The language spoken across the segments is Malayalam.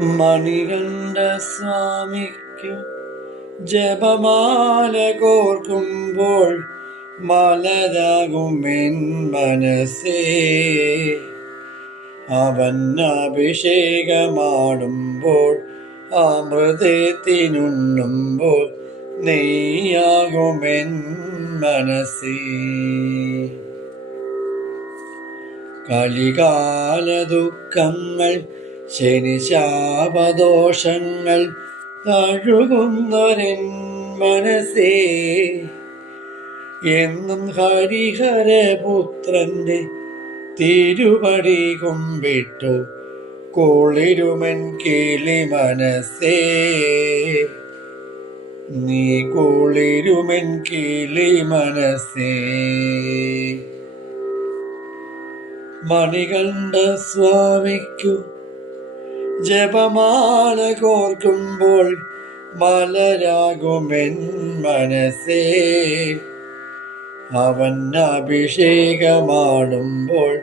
മണികണ്ഠ സ്വാമിക്കു ജപമാല കോർക്കുമ്പോൾ മലരാകുമെൻ മനസ്സേ. അവൻ അഭിഷേകമാടുമ്പോൾ അമൃതത്തിനുണ്ണുമ്പോൾ നെയ്യാകുമെൻ മനസ്സേ. കലികാല ദുഃഖങ്ങൾ ശനിശാപദോഷങ്ങൾ തഴുകുന്നൊരൻ മനസ്സേ. എന്നും ഹരിഹരപുത്രന്റെ തിരുവടി കുമ്പിട്ടു കുളിരുമൻ കിളി മനസ്സേ. നീ കുളിരുമൻ കിളി മനസ്സേ. മണികണ്ഠ സ്വാമിക്കു ജപമാല കോർക്കുമ്പോൾ മലരാകുമെൻ മനസ്സേ. അവൻ അഭിഷേകമാടുമ്പോൾ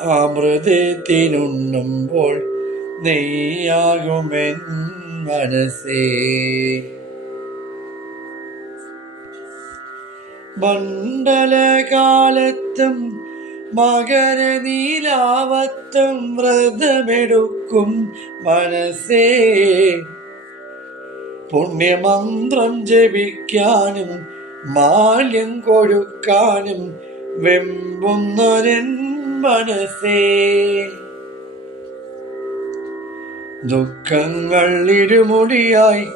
അമൃതത്തിനുണ്ണുമ്പോൾ നെയ്യാകുമെൻ മനസ്സേ. മണ്ഡലകാലത്തും മകരനീലാവത്തും വ്രതമെടുക്കും മനസ്സേ. പുണ്യമന്ത്രം ജപിക്കാനും മാല്യം കൊടുക്കാനും വെമ്പുന്നൊരൻ മനസ്സേ. ദുഃഖങ്ങൾ ഇരുമുടിയായി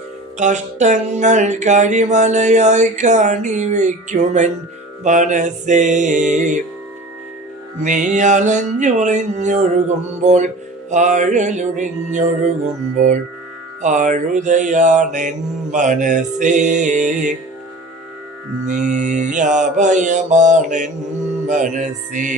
കഷ്ടങ്ങൾ കരിമലയായി കാണിവയ്ക്കുമൻ മനസ്സേ. നീ അലഞ്ഞുറിഞ്ഞൊഴുകുമ്പോൾ ആഴലൊടിഞ്ഞൊഴുകുമ്പോൾ ആഴുതയാണെൻ മനസ്സേ. നീ അഭയമാണെൻ മനസ്സേ.